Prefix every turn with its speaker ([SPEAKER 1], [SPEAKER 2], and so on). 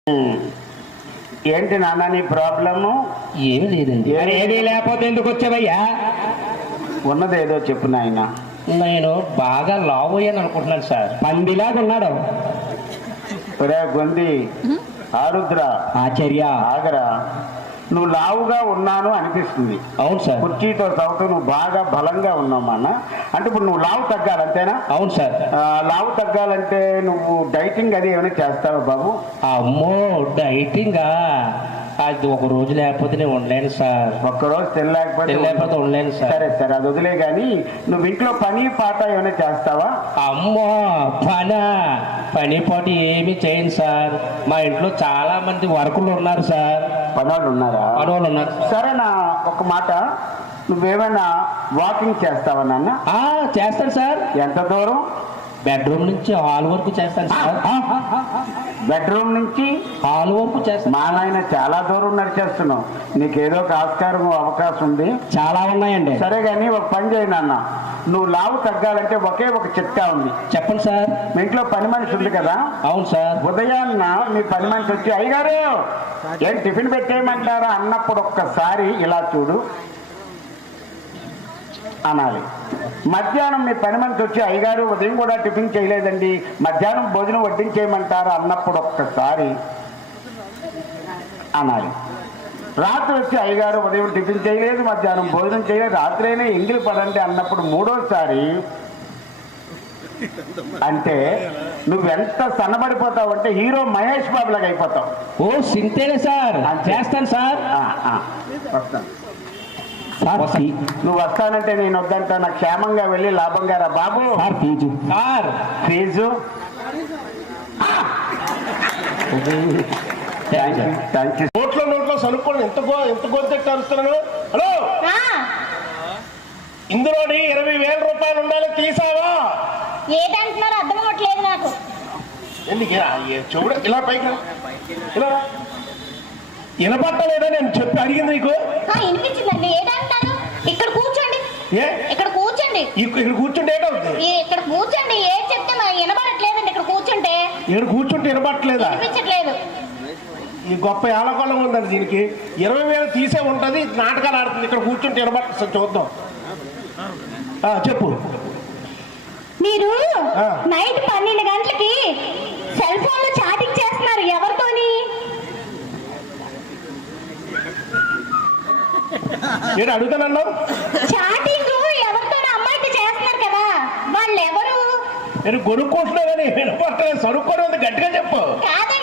[SPEAKER 1] ఏంటి నాన్న నీ ప్రాబ్లము?
[SPEAKER 2] ఏమి లేదండి. ఏది లేకపోతే ఎందుకు వచ్చావయ్యా?
[SPEAKER 1] ఉన్నదేదో చెప్పు నాయన.
[SPEAKER 2] నేను బాగా లావు అయ్యాను అనుకుంటున్నాను సార్. పందిలాగా ఉన్నాడు.
[SPEAKER 1] ఒరే గొంది ఆరుద్ర
[SPEAKER 2] ఆచార్య
[SPEAKER 1] ఆగరా, నువ్వు లావుగా ఉన్నాను అనిపిస్తుంది.
[SPEAKER 2] అవును సార్.
[SPEAKER 1] కుర్చీతో సౌతు నువ్వు బాగా బలంగా ఉన్నావు అన్న. అంటే ఇప్పుడు నువ్వు లావు తగ్గాలి అంతేనా?
[SPEAKER 2] అవును సార్.
[SPEAKER 1] లావు తగ్గాలంటే నువ్వు డైటింగ్ అది ఏమైనా చేస్తావా బాబు?
[SPEAKER 2] అమ్మో డైటింగా? అది ఒక రోజు లేకపోతే నేను ఉండలేను సార్.
[SPEAKER 1] ఒక్కరోజు తినలేకపోతే
[SPEAKER 2] ఉండలేను సార్.
[SPEAKER 1] సరే సరే, అది వదిలే కానీ నువ్వు ఇంట్లో పని పాట ఏమైనా చేస్తావా?
[SPEAKER 2] అమ్మో పని పాటు ఏమి చేయను సార్. మా ఇంట్లో చాలా మంది వర్కులు ఉన్నారు సార్.
[SPEAKER 1] పనోళ్ళు ఉన్నారా?
[SPEAKER 2] పనోళ్ళు ఉన్నారు.
[SPEAKER 1] సరే నా ఒక మాట, నువ్వేమైనా వాకింగ్ చేస్తావా నాన్న?
[SPEAKER 2] చేస్తాను సార్.
[SPEAKER 1] ఎంత దూరం?
[SPEAKER 2] బెడ్రూమ్ నుంచి హాల్ వరకు చేస్తాను సార్.
[SPEAKER 1] బెడ్రూమ్ నుంచి
[SPEAKER 2] హాల్ వరకు చేస్తాను.
[SPEAKER 1] మా నాయన చాలా దూరం నడిచేస్తున్నావు. నీకేదో ఒక ఆస్కారం అవకాశం ఉంది.
[SPEAKER 2] చాలా ఉన్నాయండి.
[SPEAKER 1] సరే కానీ ఒక పని చేయి నాన్న, నువ్వు లావు తగ్గాలంటే ఒకే ఒక చిట్కా ఉంది.
[SPEAKER 2] చెప్పండి సార్.
[SPEAKER 1] మీ ఇంట్లో పని మనిషి ఉంది కదా?
[SPEAKER 2] అవును సార్.
[SPEAKER 1] ఉదయాన్న మీ పని మనిషి వచ్చి అయ్యగారు ఏం టిఫిన్ పెట్టేయమంటారా అన్నప్పుడు ఒక్కసారి ఇలా చూడు అనాలి. మధ్యాహ్నం మీ పని మనిషి వచ్చి అయ్యగారు ఉదయం కూడా టిఫిన్ చేయలేదండి, మధ్యాహ్నం భోజనం వడ్డించేయమంటారా అన్నప్పుడు ఒక్కసారి అనాలి. రాత్రి వచ్చి అయ్యగారు ఉదయం టిఫిన్ చేయలేదు, మధ్యాహ్నం భోజనం చేయలేదు, రాత్రైనా ఎంగిలి పడండి అన్నప్పుడు మూడోసారి అంటే నువ్వెంత సన్నబడిపోతావు అంటే హీరో మహేష్ బాబు లాగా అయిపోతావు.
[SPEAKER 2] ఓ సింతేనే సార్. చేస్తాను సార్.
[SPEAKER 1] వస్తాను. నువ్వు వస్తానంటే నేను వద్దంటా. నాకు క్షేమంగా వెళ్ళి లాభంగా రా బాబు.
[SPEAKER 2] ఫీజు
[SPEAKER 1] ఫీజు
[SPEAKER 3] నోట్లో సనుక్కోండి. ఎంత గోంతెట్టి అరుస్తున్నాను. హలో, ఇందులోని 20,000 రూపాయలు ఉండాలి, తీసావా?
[SPEAKER 4] ఏదంటున్నారు అర్థం అవ్వట్లేదు నాకు.
[SPEAKER 3] ఎందుకు చూడ ఇలా పైకి ఇలా వినపట్టలేదా? నేను చెప్పి అడిగింది నీకు.
[SPEAKER 4] వినిపించిందండి. ఏదంటారు? ఇక్కడ కూర్చోండి. ఇక్కడ కూర్చోండి.
[SPEAKER 3] ఇక్కడ కూర్చుంటే ఏటవుతుంది?
[SPEAKER 4] ఇక్కడ కూర్చోండి. ఏం చెప్తే వినపడట్లేదండి. ఇక్కడ కూర్చుంటే
[SPEAKER 3] వినపట్టలేదా?
[SPEAKER 4] వినిపించట్లేదు.
[SPEAKER 3] ఈ గొప్ప ఏలకొల్లం ఉందండి దీనికి. 20,000 తీసే ఉంటది, నాటకాలు ఆడుతుంది. ఇక్కడ కూర్చుంటే వినపడుతుంది. చూద్దాం, చెప్పు.
[SPEAKER 4] మీరు నైట్ 12 గంటలకి సెల్ ఫోన్ లో చాటింగ్ చేస్తున్నారు. ఎవరితోని?
[SPEAKER 3] నేను అడుగుతానన్నా.
[SPEAKER 4] చాటింగ్ ఎవరితో అమ్మాయితో చేస్తున్నారు కదా, వాళ్ళు ఎవరు?
[SPEAKER 3] నేను కొనుక్కుంటున్నా కానీ వినపట్టలేదు. సరుక్కోవడం గట్టిగా చెప్పు.
[SPEAKER 4] కాదండి,